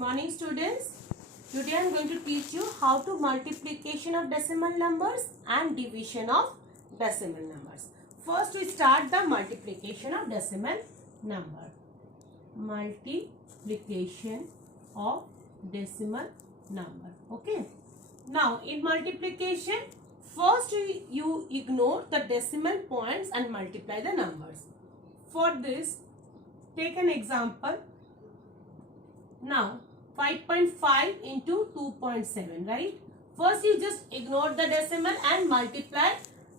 morning, students. Today I am going to teach you how to multiplication of decimal numbers and division of decimal numbers. First we start the multiplication of decimal number. Multiplication of decimal number. Okay. Now in multiplication, first you ignore the decimal points and multiply the numbers. For this, take an example. Now 5.5 into 2.7, right? First you just ignore the decimal and multiply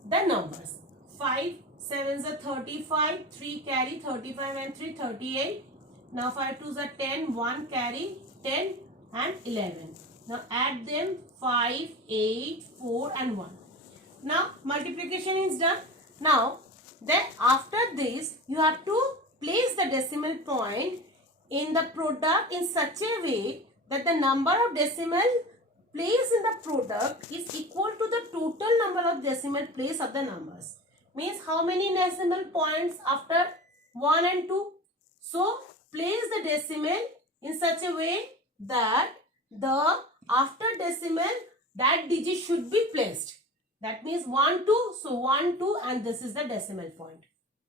the numbers. 5 7s are 35, 3 carry 35 and 3 38. Now 5 2s are 10, 1 carry 10 and 11. Now add them 5, 8, 4 and 1. Now multiplication is done. Now then after this you have to place the decimal point in the product in such a way that the number of decimal place in the product is equal to the total number of decimal place of the numbers. Means how many decimal points after 1 and 2. So place the decimal in such a way that the after decimal that digit should be placed. That means 1, 2. So 1, 2 and this is the decimal point.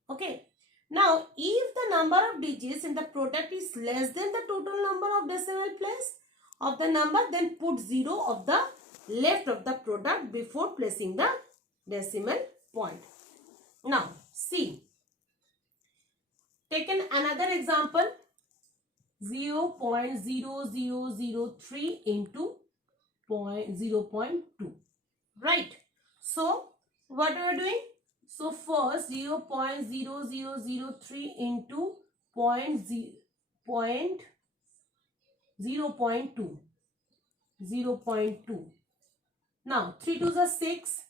Okay. Now, if the number of digits in the product is less than the total number of decimal place of the number, then put 0 of the left of the product before placing the decimal point. Now, see. Taken another example. 0.0003 into 0.2. Right. So, what are we doing? So first 0.0003 into 0.2. 0.2. Now 3 2s are 6.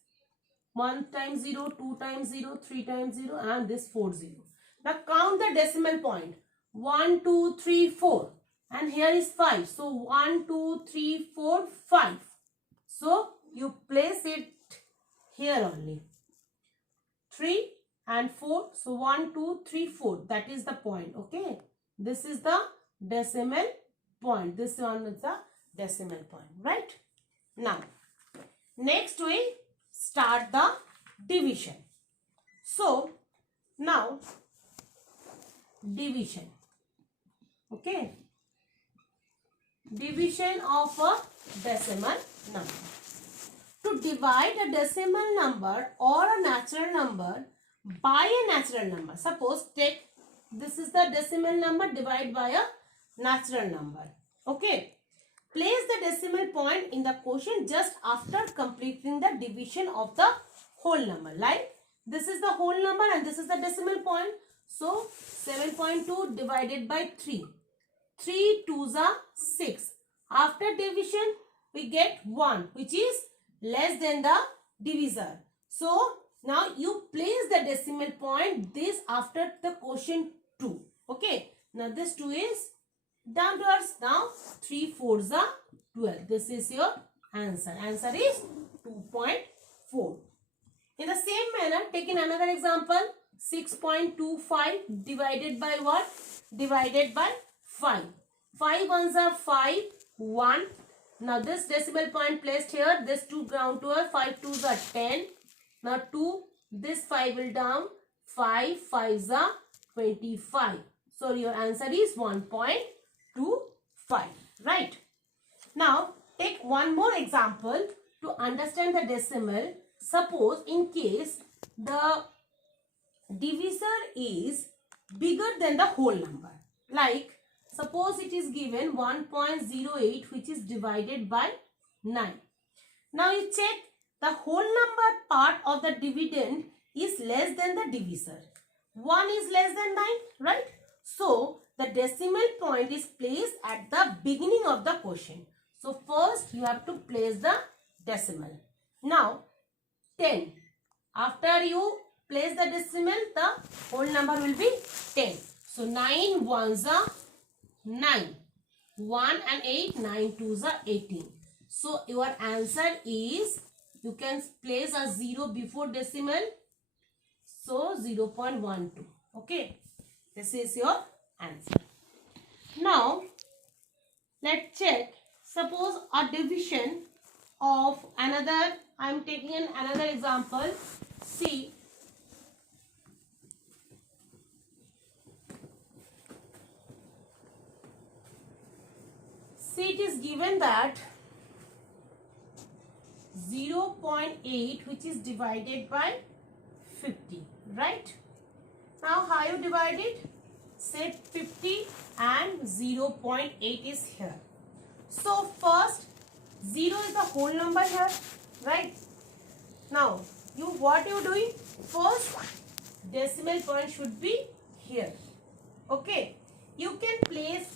1 times 0, 2 times 0, 3 times 0 and this 4 0. Now count the decimal point. 1, 2, 3, 4. And here is 5. So 1, 2, 3, 4, 5. So you place it here only. 3 and 4. So 1, 2, 3, 4. That is the point. Okay. This is the decimal point. This one is the decimal point. Right. Now, next we start the division. So, now division. Okay. Division of a decimal number. To divide a decimal number or a natural number by a natural number. Suppose take this is the decimal number divided by a natural number. Okay. Place the decimal point in the quotient just after completing the division of the whole number. Like this is the whole number and this is the decimal point. So 7.2 divided by 3. 3 2s are 6. After division we get 1 which is less than the divisor. So now you place the decimal point this after the quotient 2. Okay. Now this 2 is downwards. Now 3 4s are 12. This is your answer. Answer is 2.4. In the same manner, take in another example. 6.25 divided by what? Divided by 5. 5 ones are 5, 1. Now this decimal point placed here, this 2 down to a 5 2s are 10. Now 2, this 5 will down, 5 5s are 25. So your answer is 1.25. Right. Now take one more example to understand the decimal. Suppose in case the divisor is bigger than the whole number. Like suppose it is given 1.08 which is divided by 9. Now you check the whole number part of the dividend is less than the divisor. 1 is less than 9, right? So the decimal point is placed at the beginning of the quotient. So first you have to place the decimal. Now 10. After you place the decimal, the whole number will be 10. So 9 ones are 9. 1 and 8, 9 twos are 18. So your answer is, you can place a 0 before decimal. So 0.12. Okay. This is your answer. Now Let's check. Suppose a division of another, I am taking another example. See, it is given that 0.8 which is divided by 50, right? Now how you divide it? Say 50 and 0.8 is here. So first 0 is the whole number here, right? Now what you doing? First decimal point should be here. Okay, you can place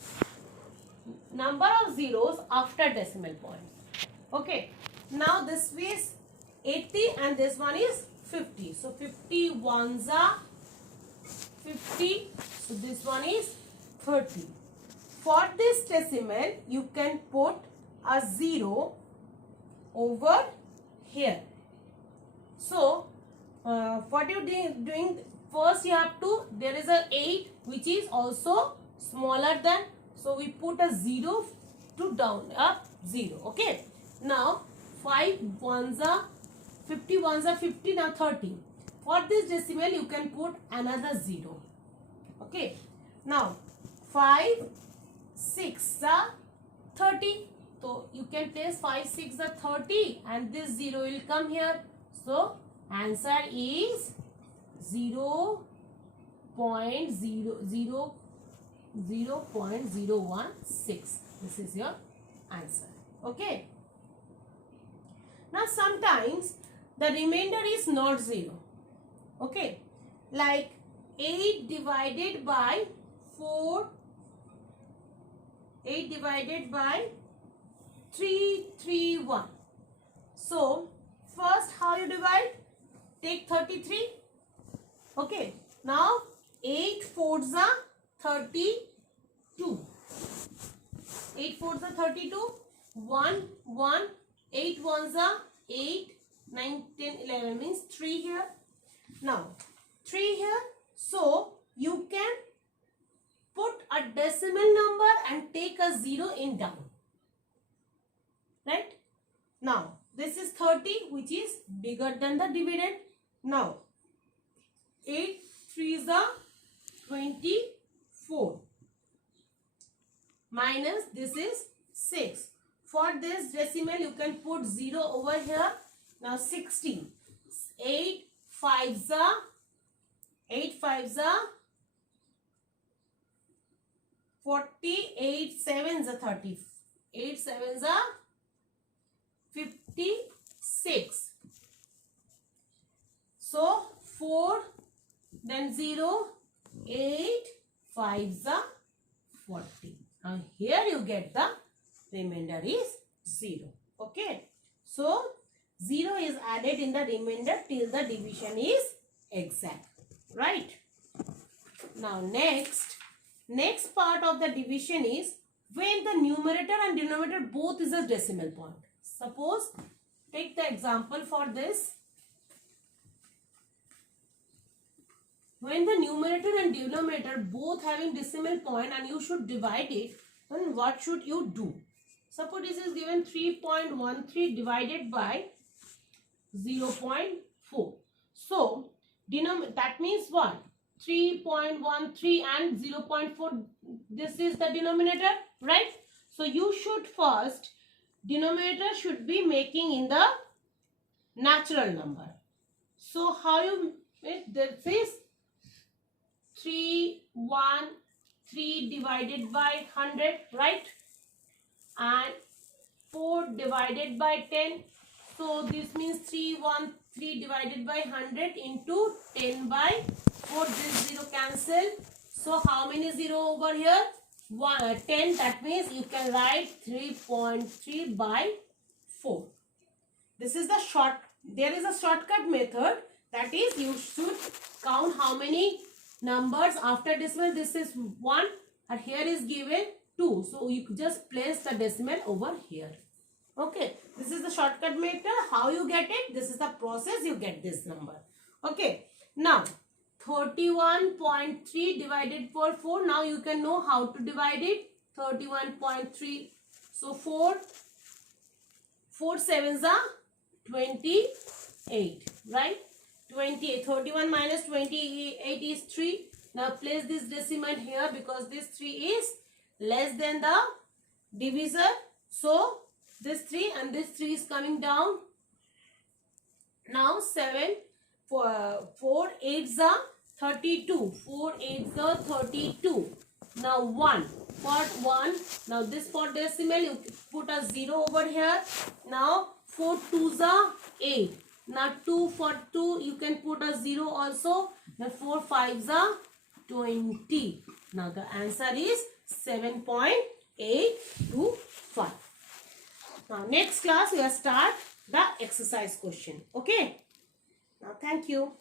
number of zeros after decimal points. Okay, now this is 80 and this one is 50. So 50 ones are 50. So this one is 30. For this decimal, you can put a 0 over here. So what you doing? First you have to, there is a 8 which is also smaller than, so we put a 0 to down, up 0. Okay. Now 5 ones are 50, ones are 50, now 30. For this decimal you can put another 0. Okay. Now 5 6 are 30. So you can place 5 6 are 30 and this 0 will come here. So answer is 0.016. This is your answer. Okay. Now sometimes the remainder is not 0. Okay. Like 8 divided by 4, 8 divided by 3, 3, 1. So first how you divide? Take 33. Okay. Now 8 fours are 32. 8 fours are 32. 1, 1. 8 ones are 8. 9, 10, 11 means 3 here. Now 3 here. So you can put a decimal number and take a 0 in down. Right? Now this is 30 which is bigger than the dividend. Now 8 3s are 24 minus this is 6. For this decimal you can put 0 over here. Now 16. 8 5s are 40. 8 7s are 30. 8 7s are 56. So 4 then 0. 8 5s are 40. Now here you get the remainder is 0. Okay. So 0 is added in the remainder till the division is exact. Right. Now next part of the division is when the numerator and denominator both is a decimal point. Suppose, take the example for this. When the numerator and denominator both having decimal point and you should divide it, then what should you do? Suppose this is given 3.13 divided by 0.4. So that means what? 3.13 and 0.4, this is the denominator, right? So you should first, denominator should be making in the natural number. So how you make this is 313 divided by 100, right? And 4 divided by 10. So this means 313 divided by 100 into 10 by 4. This 0 cancel. So how many 0 over here? 10. That means you can write 3.3 by 4. This is the there is a shortcut method, that is you should count how many numbers after decimal. This is 1 and here is given 2. So you just place the decimal over here. Okay. This is the shortcut method. How you get it? This is the process you get this number. Okay. Now 31.3 divided by 4. Now you can know how to divide it. 31.3. So 4 sevens are 28, right? 28. 31 minus 28 is 3. Now place this decimal here because this 3 is less than the divisor. So this 3 and this 3 is coming down. Now 7, 4 8s are 32. 4 8s are 32. Now 1. Pot 1. Now this pot decimal you put a 0 over here. Now 4 2s are 8. Now 2 for 2 you can put a 0 also. Now 4 5s are 20. Now the answer is 7.825. Now next class we will start the exercise question. Okay. Now thank you.